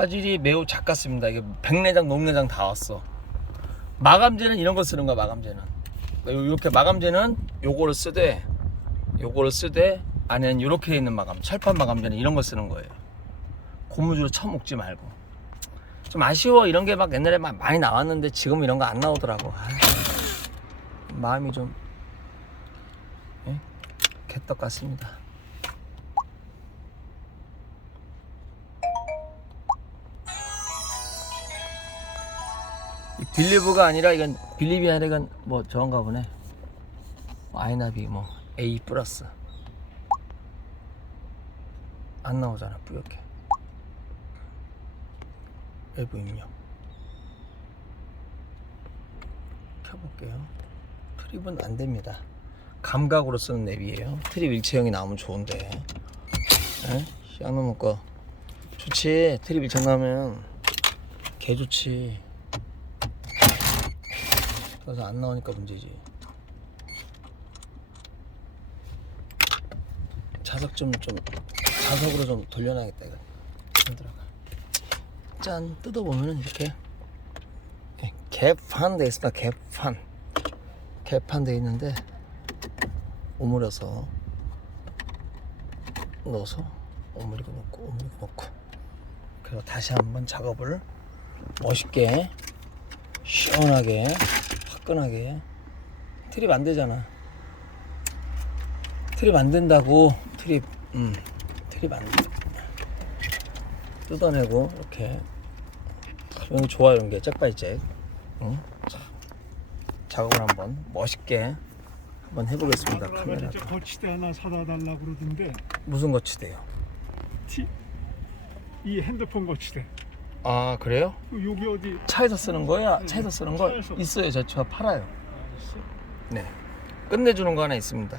화질이 매우 작았습니다. 이게 백내장, 녹내장 다 왔어. 마감재는 이런 거 쓰는 거야, 마감재는. 그러니까 이렇게 마감재는 요거를 쓰되, 요거를 쓰되, 안에는 이렇게 있는 마감, 철판 마감재는 이런 거 쓰는 거예요. 고무줄로 쳐먹지 말고. 좀 아쉬워. 이런 게 막 옛날에 막 많이 나왔는데 지금 이런 거 안 나오더라고. 아이, 마음이 좀, 예? 개떡 같습니다. 빌리브가 아니라 이건 빌리비 아니라 이건 뭐 저건가 보네. 아이나비 뭐 A 플러스. 안 나오잖아 뿌옇게. 외부 입력. 켜볼게요. 트립은 안 됩니다. 감각으로 쓰는 앱이에요. 트립 일체형이 나오면 좋은데. 에? 쌍놈의 거. 좋지. 트립 일체형 나오면 개 좋지 그래서 안 나오니까 문제지. 자석 좀 좀 자석으로 좀 돌려놔야겠다 이거. 힘들어가. 짠 뜯어보면은 이렇게 예, 개판 돼 있습니다. 개판. 개판 돼 있는데 오므려서 넣어서 오므리고 넣고 오므리고 넣고 그리고 다시 한번 작업을 멋있게 시원하게 화끈하게. 트립 안 되잖아. 트립 안 된다고 트립 음 트립 안 돼. 뜯어내고 이렇게. 이런 게 좋아 이런 게. 잭바이잭. 응? 자, 작업을 한번 멋있게 한번 해보겠습니다 아까 카메라 진짜 거치대 하나 사다 달라고 그러던데. 무슨 거치대요? 티, 이 핸드폰 거치대 아 그래요? 여기 어디? 차에서 쓰는 거야? 차에서 쓰는 거? 차에서. 있어요. 저차 팔아요? 네. 끝내주는 거 하나 있습니다